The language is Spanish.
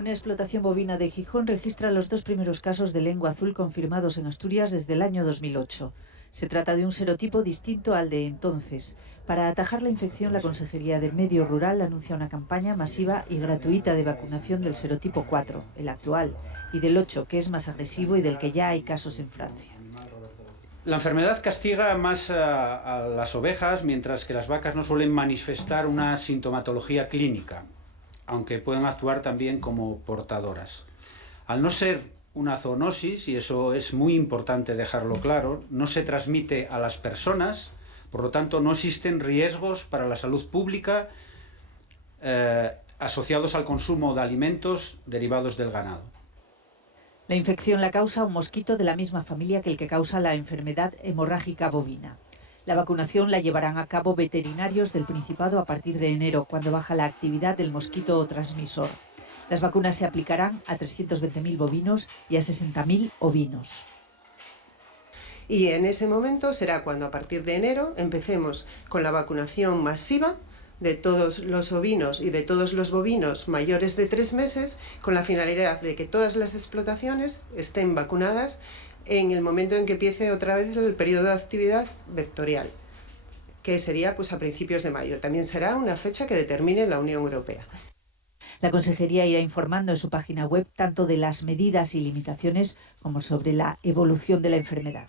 Una explotación bovina de Gijón registra los 2 primeros casos de lengua azul confirmados en Asturias desde el año 2008. Se trata de un serotipo distinto al de entonces. Para atajar la infección, la Consejería de Medio Rural anuncia una campaña masiva y gratuita de vacunación del serotipo 4, el actual, y del 8, que es más agresivo y del que ya hay casos en Francia. La enfermedad castiga más a las ovejas, mientras que las vacas no suelen manifestar una sintomatología clínica, aunque pueden actuar también como portadoras. Al no ser una zoonosis, y eso es muy importante dejarlo claro, no se transmite a las personas, por lo tanto no existen riesgos para la salud pública asociados al consumo de alimentos derivados del ganado. La infección la causa un mosquito de la misma familia que el que causa la enfermedad hemorrágica bovina. La vacunación la llevarán a cabo veterinarios del Principado a partir de enero, cuando baja la actividad del mosquito transmisor. Las vacunas se aplicarán a 320.000 bovinos y a 60.000 ovinos. Y en ese momento será cuando a partir de enero empecemos con la vacunación masiva de todos los ovinos y de todos los bovinos mayores de 3 meses, con la finalidad de que todas las explotaciones estén vacunadas en el momento en que empiece otra vez el periodo de actividad vectorial, que sería pues a principios de mayo. También será una fecha que determine la Unión Europea. La Consejería irá informando en su página web tanto de las medidas y limitaciones como sobre la evolución de la enfermedad.